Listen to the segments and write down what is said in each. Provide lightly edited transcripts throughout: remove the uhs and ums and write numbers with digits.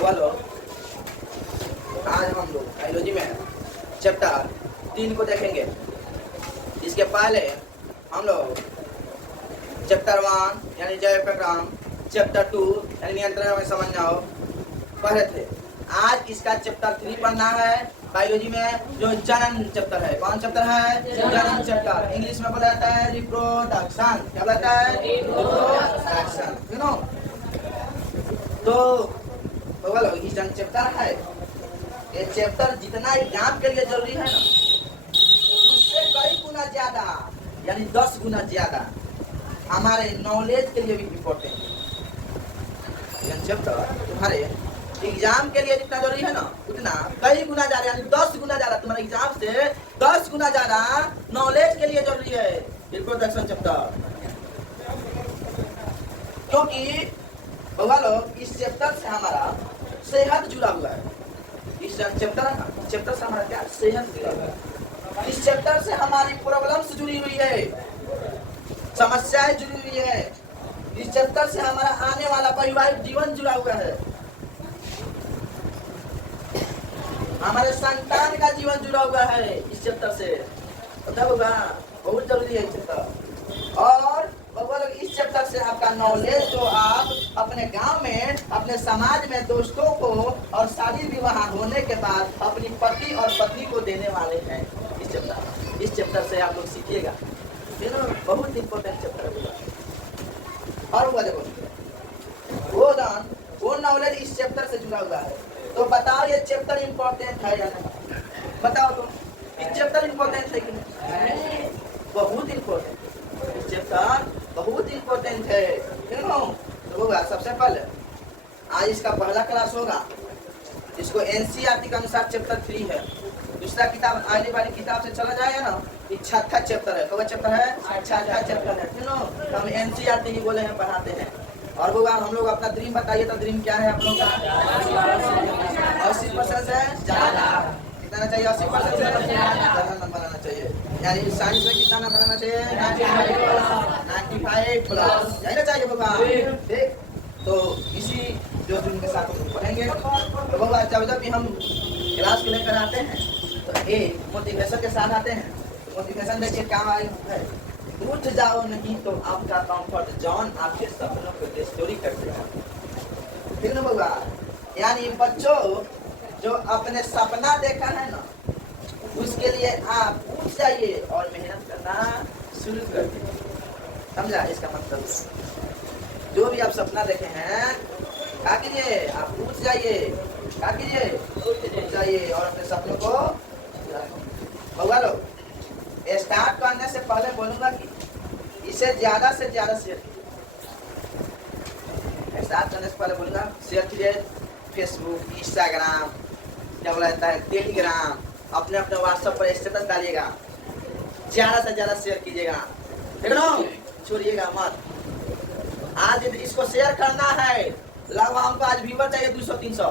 बोलो आज हम लोग बायोलॉजी में चैप्टर 3 को देखेंगे। इसके पहले हम लोग चैप्टर 1 यानी जैव प्रक्रम, चैप्टर 2 यानी नियंत्रण में समझना पढ़े थे। आज इसका चैप्टर 3 पढ़ना है बायोलॉजी में, जो जनन चैप्टर है। कौन चैप्टर है? जनन चैप्टर। इंग्लिश में बोला जाता है रिप्रोडक्शन। क्या बोलता है? रिप्रोडक्शन। यू नो, तो बोलो ये जनन चैप्टर है। ये चैप्टर जितना एग्जाम के लिए जरूरी है ना, उससे कई गुना ज्यादा यानी 10 गुना ज्यादा हमारे नॉलेज के लिए भी इम्पोर्टेंट है। जनन चैप्टर तुम्हारे एग्जाम के लिए जितना जरूरी है ना, उतना कई गुना ज्यादा यानी 10 गुना ज्यादा तुम्हारे एग्जाम से 10 गुना ज्यादा नॉलेज के लिए जरूरी है रिप्रोडक्शन चैप्टर। क्योंकि बउआ लोग इस चैप्टर से हमारा सेहत जुड़ा हुआ है। इस चैप्टर से हमारा क्या सेहत जुड़ा हुआ है। इस चैप्टर से हमारी प्रॉब्लम्स जुड़ी हुई है, समस्याएं जुड़ी हुई है। इस चैप्टर से हमारा आने वाला पारिवारिक जीवन जुड़ा हुआ है, हमारे संतान का जीवन जुड़ा हुआ है इस चैप्टर से। पता होगा बहुत जरूरी है चैप्टर। और इस चैप्टर से आपका नॉलेज जो आप अपने गांव में, अपने समाज में दोस्तों को और शादी विवाह होने के बाद अपनी पति और पत्नी को देने वाले हैं। इस चैप्टर से आप लोग सीखिएगा, बहुत इंपॉर्टेंट चैप्टर है। और वो देखो वो नॉलेज इस चैप्टर से जुड़ा हुआ है। तो बताओ ये चैप्टर इंपॉर्टेंट है या नहीं? बताओ तो, ये चैप्टर इंपॉर्टेंट है कि नहीं? बहुत इंपॉर्टेंट। इस चैप्टर बहुत इंपॉर्टेंट है। तो होगा सबसे पहले आज इसका पहला क्लास होगा, इसको एनसीईआरटी के अनुसार चैप्टर 3 है। दूसरा किताब आने वाली किताब से चला जाएगा ना, ये छठा चैप्टर है। कौन चैप्टर है? छठा चैप्टर है। हम एनसीईआरटी ही बोले हैं, पढ़ाते हैं। और वो हम लोग अपना ड्रीम बताइए तो ड्रीम क्या है आप लोग का? 80% है ज्यादा। कितना चाहिए? 80% से ज्यादा नंबर आना चाहिए। यानी साइंस में कितना नंबर आना चाहिए? 95 प्लस जाना चाहिए बाबा। ठीक, तो इसी जो ड्रीम के साथ हम पढ़ेंगे। तो बाबा जब भी हम क्लास को लेकर आते हैं तो ये मोटिवेशन के साथ आते हैं। मोटिवेशन देखिए क्या है, उठ जाओ नहीं तो आपका कंफर्ट जोन आपके सपनों को डिस्टोरी कर देगा। ठीक ना बाबा? यानी बच्चों जो अपने सपना देखा है ना, उसके लिए आप उठ जाइए और मेहनत करना शुरू कर दीजिए। समझा इसका मतलब? जो भी आप सपना देखे हैं, क्या कीजिए? आप उठ जाइए। क्या कीजिए? उठ जाइए और अपने सपनों को बाबा लोग स्टार्ट करने से पहले बोलूंगा कि इसे ज्यादा से ज्यादा शेयर कीजिए। स्टार्ट करने से पहले बोलूंगा शेयर कीजिए। फेसबुक, इंस्टाग्राम, क्या बोला जाता है, टेलीग्राम, अपने अपने व्हाट्सएप पर स्टेटस डालिएगा। ज्यादा से ज्यादा शेयर कीजिएगा, ठीक ना? छोड़िएगा मत। आज इसको शेयर करना है। लगभग हमको आज व्यूवर चाहिए 200-300।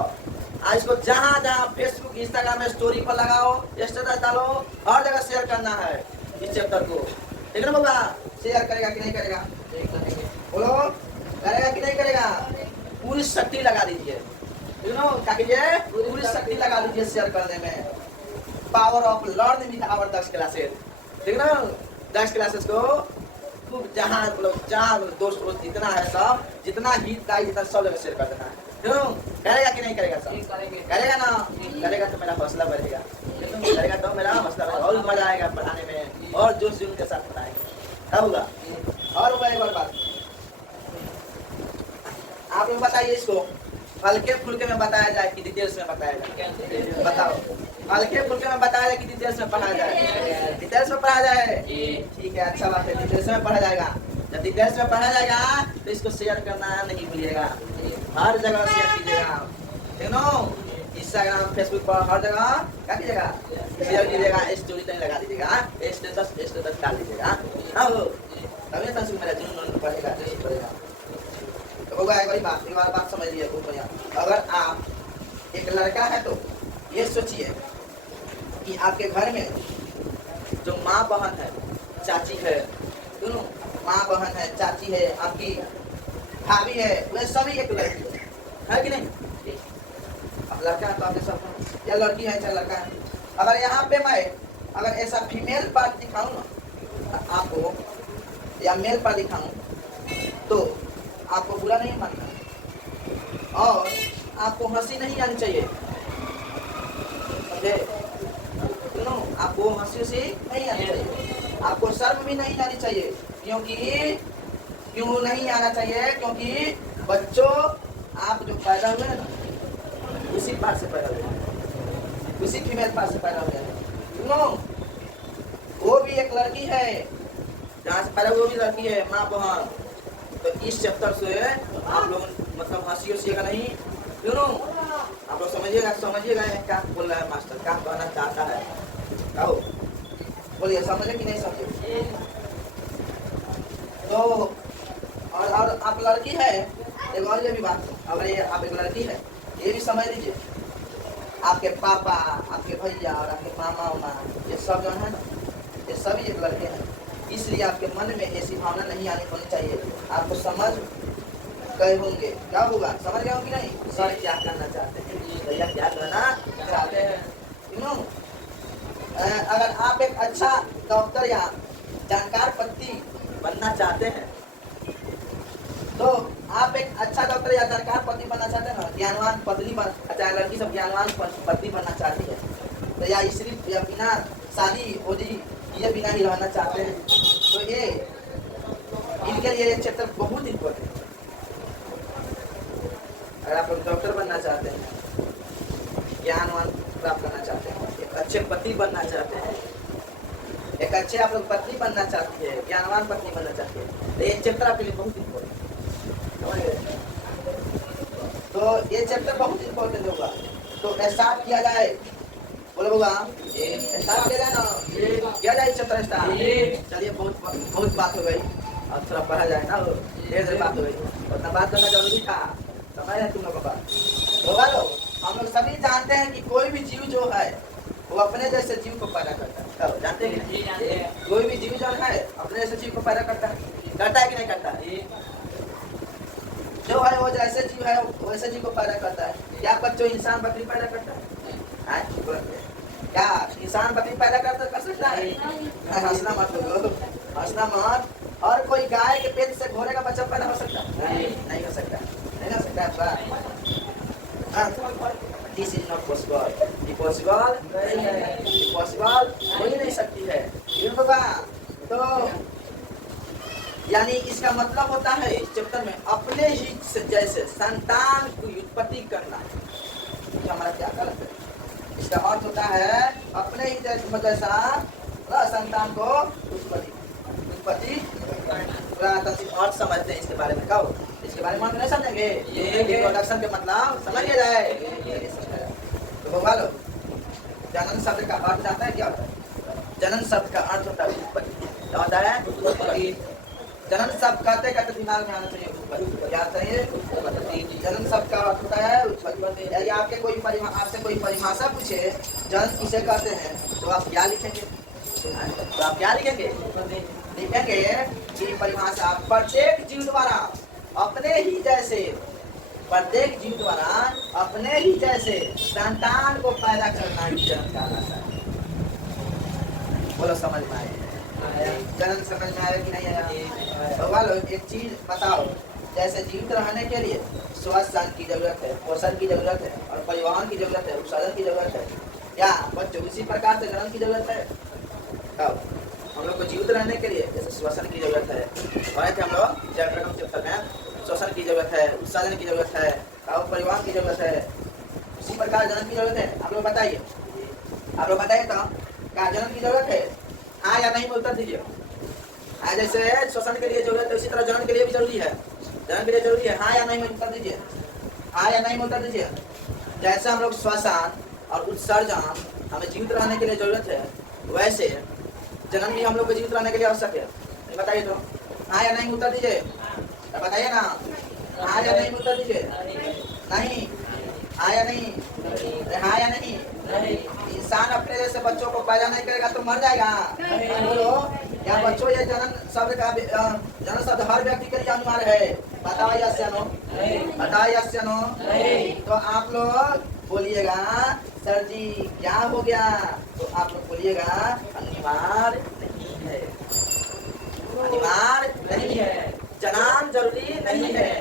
आज इसको जहाँ जहाँ फेसबुक, इंस्टाग्राम में स्टोरी पर लगाओ, स्टेटस डालो, हर जगह शेयर करना है इस चैप्टर को। ठीक है ना बाबा? शेयर करेगा कि नहीं करेगा? बोलो, करेगा कि नहीं करेगा? पूरी शक्ति लगा दीजिए। क्या कीजिए? पूरी शक्ति लगा दीजिए शेयर करने में। Power of learn with our 10 classes. ठीक ना? 10 क्लासेस को खूब जहाँ दोस्त जितना है सब, जितना हितदायी जितना सब जगह शेयर कर देना है। करेगा कि नहीं करेगा? सब करेगा ना? करेगा तो मेरा हौसला बढ़ेगा। करेगा तो मेरा हौसला बढ़ेगा और मजा आएगा पढ़ाने में और जोश जुनून के साथ पढ़ाएंगे। तब होगा। और होगा एक और बात, आप लोग बताइए इसको हल्के फुल्के में बताया जाए कि डिटेल्स में बताया जाए? बताओ, हल्के फुल्के में बताया जाए कि डिटेल्स में पढ़ा जाए? डिटेल्स में पढ़ा जाए। ठीक है, अच्छा बात है, डिटेल्स में पढ़ा जाएगा। जब डिटेल्स में पढ़ा जाएगा तो इसको शेयर करना नहीं भूलिएगा, हर जगह शेयर कीजिएगा। ठीक ना? इंस्टाग्राम, फेसबुक पर हर जगह क्या कीजिएगा? शेयर कीजिएगा। स्टोरी नहीं लगा दीजिएगा, स्टेटस डाल दीजिएगा। तभी तो मेरा जुनून बढ़ेगा, जोश बढ़ेगा। होगा एक बात समझ लिया खूब बढ़िया। अगर आप एक लड़का है तो ये सोचिए कि आपके घर में जो माँ बहन है, चाची है, दोनों माँ बहन है, चाची है, आपकी भाभी है, वे सभी एक लड़की है कि नहीं? लड़का है तो आपके सब, या लड़की है चाहे लड़का है। अगर यहाँ पे मैं अगर ऐसा फीमेल पार्ट दिखाऊं ना आपको, या मेल पार्ट दिखाऊं, तो आपको बुरा नहीं मानना और आपको हंसी नहीं आनी चाहिए, समझे? सुनो, आपको हंसी से नहीं आनी चाहिए, आपको शर्म भी नहीं आनी चाहिए। क्यों नहीं आना चाहिए? क्योंकि बच्चों आप जो पैदा हुए हैं ना, उसी पार्ट से पैदा हुए, उसी फीमेल पार्ट से पैदा हुए हैं। सुनो, वो भी एक लड़की है, जहाँ से पैदा वो भी लड़की है, माँ बहन। तो इस चैप्टर से आप लोग मतलब हंसी उसीगा नहीं, सुनो आप लोग समझिएगा क्या बोल रहा है मास्टर, क्या कहना चाहता है, कहो बोलिए, समझे कि नहीं समझे? तो और आप लड़की है, एक और ये भी बात, अगर ये आप एक लड़की है, ये भी समझ लीजिए, आपके पापा, आपके भैया और आपके मामा उमा, ये सब जो है ना, ये सभी एक लड़के हैं। इसलिए आपके मन में ऐसी भावना नहीं आनी होनी चाहिए। आपको समझ गए होंगे, क्या होगा, समझ गए हो कि नहीं? सर क्या करना चाहते हैं, भैया क्या करना चाहते हैं, यू नो। अगर आप एक अच्छा डॉक्टर या जानकार पति बनना चाहते हैं, तो आप एक अच्छा डॉक्टर या जानकार पति बनना चाहते हैं ना, ज्ञानवान पत्नी बन, अच्छा लड़की सब ज्ञानवान पत्नी बनना चाहती है, तो या सिर्फ या बिना शादी होदी ये बिना ही रहना चाहते हैं, तो ये इनके लिए ये चैप्टर बहुत इम्पोर्टेंट है। अगर आप लोग डॉक्टर बनना चाहते हैं, ज्ञानवान प्राप्त करना चाहते हैं, एक अच्छे पति बनना चाहते हैं, एक अच्छे आप लोग पत्नी बनना चाहती है, ज्ञानवान पत्नी बनना चाहती है, तो ये चैप्टर आपके लिए बहुत इम्पोर्टेंट है। तो ये चैप्टर बहुत इम्पोर्टेंट होगा। तो स्टार्ट किया जाए, बोलो होगा स्टार्ट किया जाए ना, किया जाए चैप्टर स्टार्ट। चलिए बहुत बात हो गई, अब थोड़ा पढ़ा जाए ना, ढेर सारी बात हो गई, उतना बात करना जरूरी था, समझ है तुम लोग का बात होगा। लो हम लोग सभी जानते हैं कि कोई भी जीव जो है वो अपने जैसे जीव को पैदा करता है, जानते हैं? कोई भी जीव जो है अपने जैसे जीव को पैदा करता है कि नहीं करता है? जो है वो जैसे जीव है वैसे जीव को पैदा करता है। क्या बच्चों इंसान बकरी पैदा करता है? क्या इंसान बकरी पैदा कर सकता है? हंसना मत लो, हंसना मत। और कोई गाय के पेट से घोड़े का बच्चा पैदा हो सकता है? नहीं हो सकता, नहीं हो सकता। This is not possible. Impossible नहीं है, impossible हो ही नहीं सकती है। तो यानी इसका मतलब होता है इस चैप्टर में अपने ही जैसे संतान की उत्पत्ति करना। तो हमारा क्या गलत है? इसका अर्थ होता है अपने ही जैसा संतान को उत्पत्ति अर्थ समझते हैं इसके बारे में। कहो इसके बारे में नहीं समझेंगे, इंट्रोडक्शन के मतलब समझ जाए। तो भगवा लो, जनन शब्द का अर्थ जानता है क्या होता है? जनन शब्द का अर्थ होता है उत्पत्ति। क्या होता है? उत्पत्ति। जनन शब्द कहते कहते दिमाग में आना चाहिए, क्या चाहिए? जनन शब्द का अर्थ होता है उत्पत्ति। यदि आपके आपसे कोई परिभाषा पूछे जन्म किसे कहते हैं, तो आप क्या लिखेंगे? तो आप क्या लिखेंगे? लिखेंगे कि परिभाषा प्रत्येक जीव द्वारा अपने ही जैसे, प्रत्येक जीव द्वारा अपने ही जैसे संतान को पैदा करना ही जन्म कहलाता है। बोलो समझ में आए? जन्म समझ में आया कि नहीं आया? तो बोलो एक चीज बताओ, जैसे जीवित रहने के लिए स्वास्थ्य की जरूरत है, पोषण की जरूरत है और परिवहन की जरूरत है, उत्पादन की जरूरत है, क्या बच्चों उसी प्रकार से जन्म की जरूरत है? हम लोग को जीवित रहने के लिए जैसे श्वसन की जरूरत है, और हम लोग चैप्टर में श्वसन की जरूरत है, उत्साधन की जरूरत है और परिवहन की जरूरत है, उसी प्रकार जन्म की जरूरत है। आप लोग बताइए तो क्या जन्म की जरूरत है? हाँ या नहीं में उत्तर दीजिए। हाँ, जैसे श्वसन के लिए जरूरत है उसी तरह जन्म के लिए भी जरूरी है, जन्म के लिए जरूरी है। हाँ या नहीं में उत्तर दीजिए, हाँ या नहीं में उत्तर दीजिए। जैसे हम लोग श्वसन और उत्सर्जन हमें जीवित रहने के लिए जरूरत है, वैसे जन्म भी हम लोग को जीवित रहने के लिए आवश्यक है। बताइए तो, हाँ या नहीं उत्तर दीजिए, बताइए ना, हाँ या नहीं उत्तर दीजिए। नहीं, हाँ या नहीं? हाँ या नहीं? इंसान अपने जैसे बच्चों को पैदा नहीं करेगा तो मर जाएगा। बोलो या बच्चों, ये जन्म शब्द हर व्यक्ति के लिए अनिवार्य है? बताओ यस या नो, बताओ यस या नो। तो आप लोग बोलिएगा सर जी क्या हो गया, तो आप लोग बोलिएगा अनिवार्य नहीं है, अनिवार्य नहीं है, जनान जरूरी नहीं है।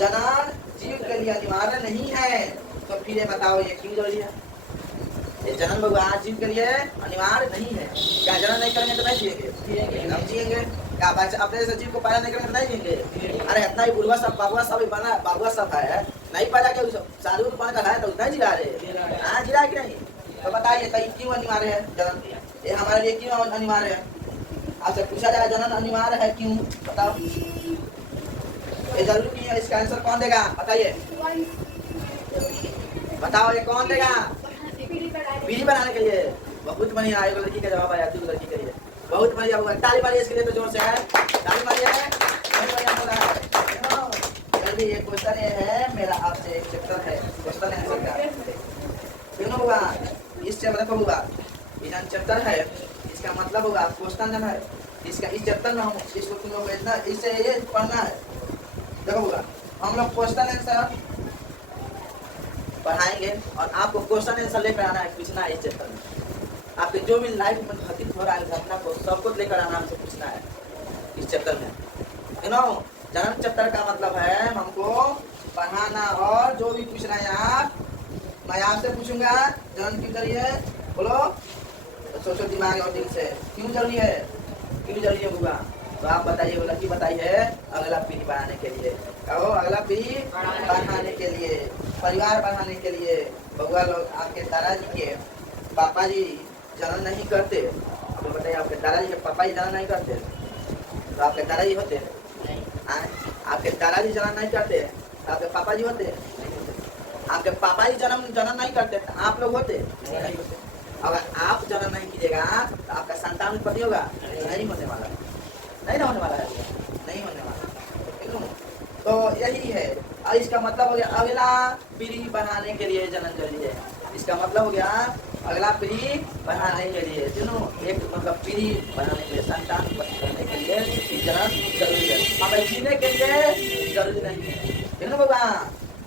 जनान जीव के लिए अनिवार्य नहीं है, तो फिर ये बताओ ये क्यों जरूरी है? ये जन्म भगवान जीव के लिए अनिवार्य नहीं है। क्या जन्म नहीं करेंगे तो नहीं जिएंगे? हम जिएंगे। क्या अपने जैसे जीव को पैदा नहीं करेंगे तो नहीं जिएंगे? अरे इतना ही बुढ़वा सब बाबुआ सब बना, बाबुआ सब है नहीं पैदा किया, साधु को बन का है तो उतना ही जिला रहे। हाँ जिला कि नहीं? तो बताइए तो क्यों अनिवार्य है जन्म? ये हमारे लिए क्यों अनिवार्य है? आपसे पूछा जाए जन्म अनिवार्य है क्यों, बताओ। ये जरूरी नहीं है, इसका आंसर कौन देगा बताइए? बताओ ये कौन देगा? पीढ़ी बनाने के लिए। बहुत बढ़िया, एक लड़की का जवाब आया, दूसरी लड़की के लिए बहुत बढ़िया हुआ। ताली मारिए इसके लिए तो जोर से है, ताली मारिए। बहुत बढ़िया बोला है। ये क्वेश्चन ये है मेरा आपसे, एक चैप्टर है क्वेश्चन आंसर का, क्यों होगा इस चैप्टर को होगा, ये चैप्टर है इसका मतलब होगा क्वेश्चन है इसका। इस चैप्टर में हम इसको तुम लोग इतना इससे ये पढ़ना है। देखो होगा हम लोग क्वेश्चन आंसर पढ़ाएंगे और आपको क्वेश्चन आंसर लेकर आना है, पूछना है इस चैप्टर में। आपके जो भी लाइफ में घटित हो रहा है घटना को सबको लेकर आना, हमसे पूछना है इस चैप्टर में। यू नो जन्म चैप्टर का मतलब है हमको पढ़ाना, और जो भी पूछ रहे हैं आप, मैं आपसे पूछूंगा जन्म क्यों जरूरी है, बोलो तो सोचो दिमाग और दिल से, क्यों जरूरी है, क्यों जरूरी है होगा तो आप बताइए। बोला कि बताइए अगला पीढ़ी बढ़ाने के लिए, कहो अगला पीढ़ी बढ़ाने के लिए, परिवार बढ़ाने के लिए। बउआ लोग आपके दादाजी के पापा जी जन्म नहीं करते, आप बताइए आपके दादाजी के पापा जी जन्म नहीं करते तो आपके दादाजी होते नहीं? आपके दादाजी जन्म नहीं करते तो आपके पापा जी होते नहीं होते? आपके पापा जी जन्म नहीं करते तो आप लोग होते नहीं होते? अगर आप जन्म नहीं कीजिएगा तो आपका संतान उत्पत्ति होगा नहीं होने वाला, नहीं ना होने वाला है, नहीं होने वाला। तो यही है, और इसका मतलब हो गया अगला पीढ़ी बढ़ाने के लिए जन्म जरूरी है। इसका मतलब हो गया अगला पीढ़ी बढ़ाने के लिए, सुनो एक मतलब पीढ़ी बढ़ाने के लिए, संतान बढ़ाने के लिए जन्म जरूरी है। हमें जीने के लिए जरूरी नहीं है, सुनो बाबा।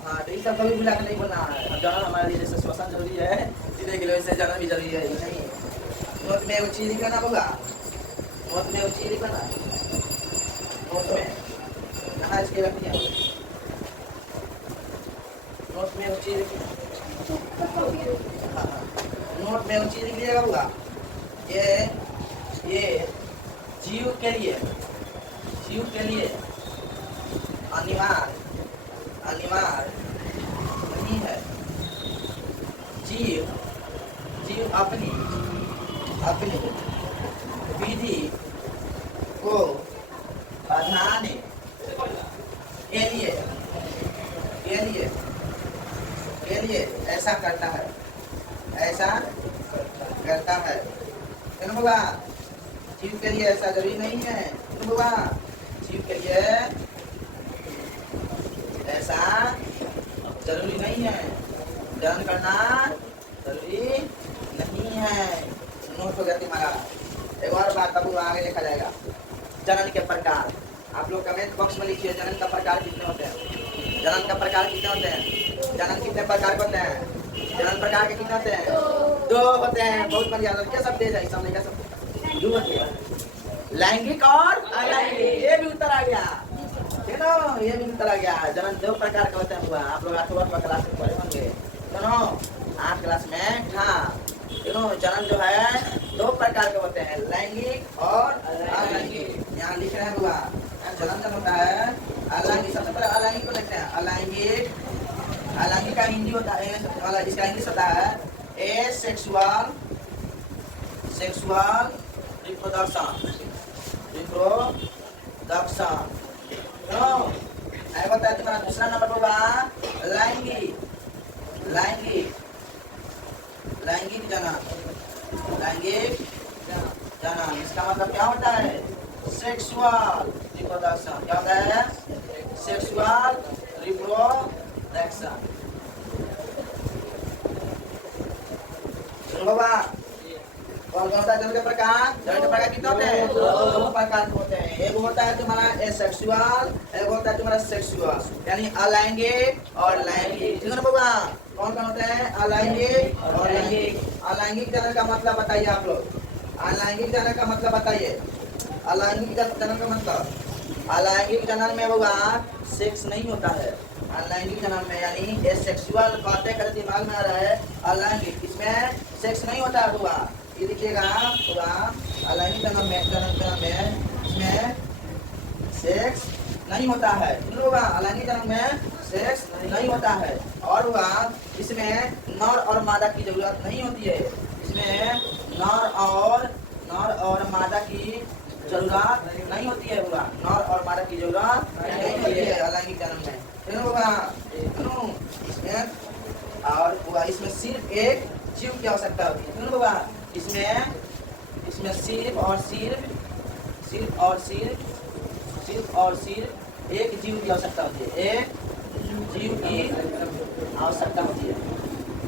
हाँ तो इस सब कभी भुला के नहीं बोलना है। जन्म हमारे लिए जैसे श्वसन जरूरी है, जीने के लिए वैसे जन्म भी जरूरी है। नहीं नोट में वो चीज लिखना होगा, नोट में वो चीज लिखना, नोट में कहाँ इसके रखनी है, नोट में वो चीज नोट में वो चीज लिख लीजिएगा होगा। ये जीव के लिए अनिवार्य नहीं है। जीव अपनी विधि को बढ़ाने के लिए ऐसा करता है, होगा। जीव के लिए ऐसा जरूरी नहीं है, होगा जीव के लिए ऐसा जरूरी नहीं है, जन्म करना जरूरी नहीं है। नोट हो गया तुम्हारा। एक और बात अब आगे लिखा जाएगा, जनन के प्रकार। आप लोग कमेंट बॉक्स में लिखिए जनन का प्रकार कितने होते हैं, जनन का प्रकार कितने होते हैं, जनन कितने प्रकार के होते हैं, जनन प्रकार के कितने होते हैं? 2 होते हैं। बहुत बढ़िया, क्या सब तेज है, सब नहीं क्या सब 2 होते हैं, लैंगिक और अलैंगिक। ये भी उत्तर आ गया, सुनो ये भी उत्तर आ गया। जनन 2 प्रकार के होते हैं हुआ। आप लोग 8वां क्लास में पढ़े होंगे, सुनो 8 क्लास में था। जनन जो है 2 प्रकार के होते हैं, लैंगिक और अलैंगिक। यहाँ लिख रहे हैं हुआ जनन जब होता है अलैंगिक, सबसे पहले अलैंगिक को लिखते हैं। अलैंगिक का हिंदी होता है, इसका इंग्लिश होता है एसेक्सुअल रिप्रोडक्शन। बताया तुम्हारा दूसरा नंबर होगा लैंगिक जनन। इसका मतलब क्या होता है? Sexual reproduction. क्या होता है? Sexual reproduction. बाबा कौन कौन सा जनन के प्रकार? जनन के प्रकार कितने होते हैं? 2 प्रकार के होते हैं। एक होता है तुम्हारा एसेक्सुअल, एक होता है तुम्हारा सेक्सुअल, यानी अलैंगिक और लैंगिक। ठीक है ना बाबा? कौन कौन होते हैं? अलैंगिक और लैंगिक। अलैंगिक जनन का मतलब बताइए आप लोग। अलैंगिक जनन का मतलब बताइए। अलैंगिक जनन का मतलब, अलैंगिक जनन में बाबा सेक्स नहीं होता है। अलैंगिक जनन में यानी एसेक्सुअल बातें कर दिमाग में आ रहा है, अलैंगिक इसमें सेक्स नहीं होता है बाबा। ये देखिएगा बाबा, अलैंगिक जनन में इसमें सेक्स नहीं होता है। बाबा अलैंगिक जनन में सेक्स नहीं होता है। और बाबा इसमें नर और मादा की जरूरत नहीं होती है। इसमें नर और मादा की जरूरत नहीं होती है बाबा। नर और मादा की जरूरत नहीं होती है अलैंगिक जनन में। बाबा इसमें और बाबा इसमें सिर्फ एक जीव की आवश्यकता होती है। बाबा इसमें सिर्फ और सिर्फ एक जीव की आवश्यकता होती है। एक जीव की आवश्यकता होती है।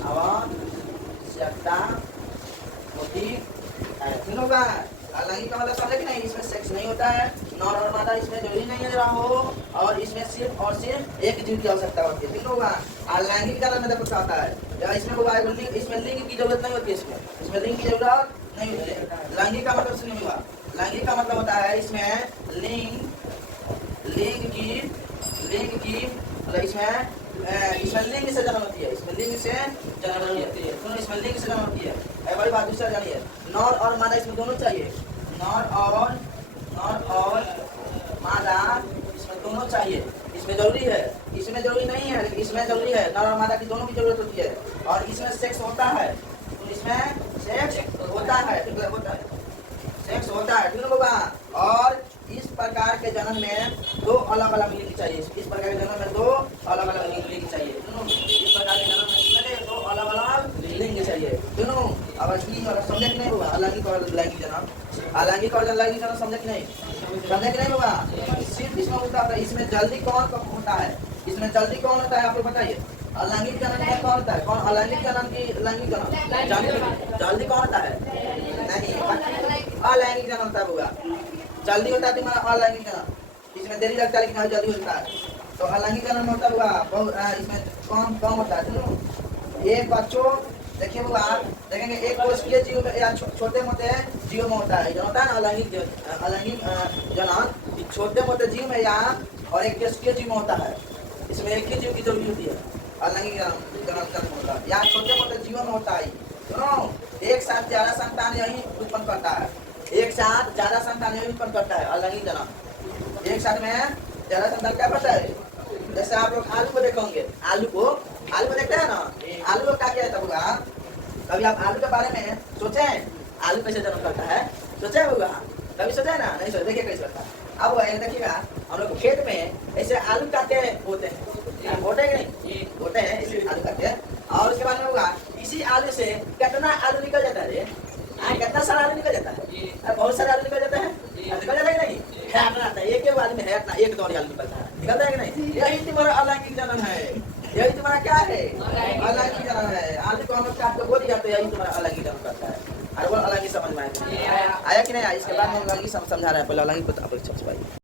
आवश्यकता होती है। अलैंगिक का मतलब समझे कि नहीं? इसमें सेक्स नहीं होता है, नर और मादा इसमें जरूरी नहीं है रहा हो, और इसमें सिर्फ एक जीव की आवश्यकता होती है। ठीक होगा? अलैंगिक का मतलब क्या होता है? इसमें लिंग की जरूरत नहीं होती है। इसमें लिंग की जरूरत नहीं होती है। लैंगिक का मतलब सुनिए होगा। लैंगिक का मतलब होता है इसमें लिंग की मतलब इसमें लिंग से जन्म होती है। इसमें लिंग से जन्म होती है। सुनो, इसमें लिंग से जन्म होती है। बड़ी बात दूसरा जानिए, नर और मादा इसमें दोनों चाहिए। नर और मादा इसमें दोनों चाहिए। इसमें जरूरी है, इसमें जरूरी नहीं है, लेकिन इसमें जरूरी है। नर और मादा की दोनों की जरूरत होती है। और इसमें सेक्स होता है, तो इसमें सेक्स होता है। सेक्स होता है। ठीक है बाबा? और इस प्रकार के जन्म में दो अलग अलग लिंग चाहिए। इस प्रकार के जन्म में दो अलग अलग लिंग चाहिए। इस प्रकार के जन्म में दो अलग अलग लिंग चाहिए। दोनों अब समझे कि नहीं होगा? अलैंगिक और लैंगिक जन्म, अलैंगिक और लैंगिक जन्म समझे कि नहीं? समझे कि नहीं होगा? सिर्फ इसमें होता है, इसमें जल्दी कौन होता है? इसमें जल्दी कौन होता है आप लोग बताइए? अलैंगिक जन्म में कौन होता है? कौन अलैंगिक जन्म की लैंगिक जन्म जल्दी कौन होता है? नहीं, अलैंगिक जन्म होता है होगा। जल्दी होता है तुम्हारा अलैंगिक जन्म। इसमें देरी लगता है लेकिन जल्दी होता है। तो अलैंगिक जन्म होता होगा बहुत। इसमें कौन होता है? एक बच्चों देखिए वो आप देखेंगे एक कोशिकीय जीव में या छोटे मोटे जीव में होता है। जो होता है ना अलैंगिक जन्म छोटे मोटे जीव में या और एक कोशिकीय जीव में होता है। इसमें एक ही जीव की जरूरत होती है। अलैंगिक जन्म होता है या छोटे मोटे जीवों में होता है। सुनो, एक साथ ज्यादा संतान यही उत्पन्न करता है। एक साथ ज्यादा संतान यही उत्पन्न करता है अलैंगिक जन्म। एक साथ में ज्यादा संतान क्या करता है? जैसे आप लोग आलू को देखोगे, आलू को देखते हैं ना, आलू को क्या कहता होगा? कभी आप आलू के बारे में सोचे हैं? आलू कैसे जन्म करता है? सोचे होगा? कभी सोचे ना? नहीं सोचे। देखिए कैसे करता है। अब देखिएगा, हम लोग खेत में ऐसे आलू काटे होते हैं, होते हैं कि नहीं? होते हैं, इसी आलू काटे। और उसके बाद में होगा इसी आलू से कितना आलू निकल जाता है? कितना सारा आलू निकल जाता है? बहुत सारा आलू निकल जाता है। निकल जाता है कि नहीं? है अपना आता है, एक आलू में है अपना एक दौड़ आलू निकलता है। निकलता है कि नहीं? यही तुम्हारा अलैंगिक जन्म है। यही तुम्हारा क्या है? अलैंगिक जन्म है। आलू को हम लोग काट के बोल दिया तो यही तुम्हारा अलैंगिक जन्म करता है। और वो अलैंगिक समझ में आया कि नहीं? इसके बाद हम अलैंगिक समझा रहे हैं। पहले अलैंगिक को आप समझाइए।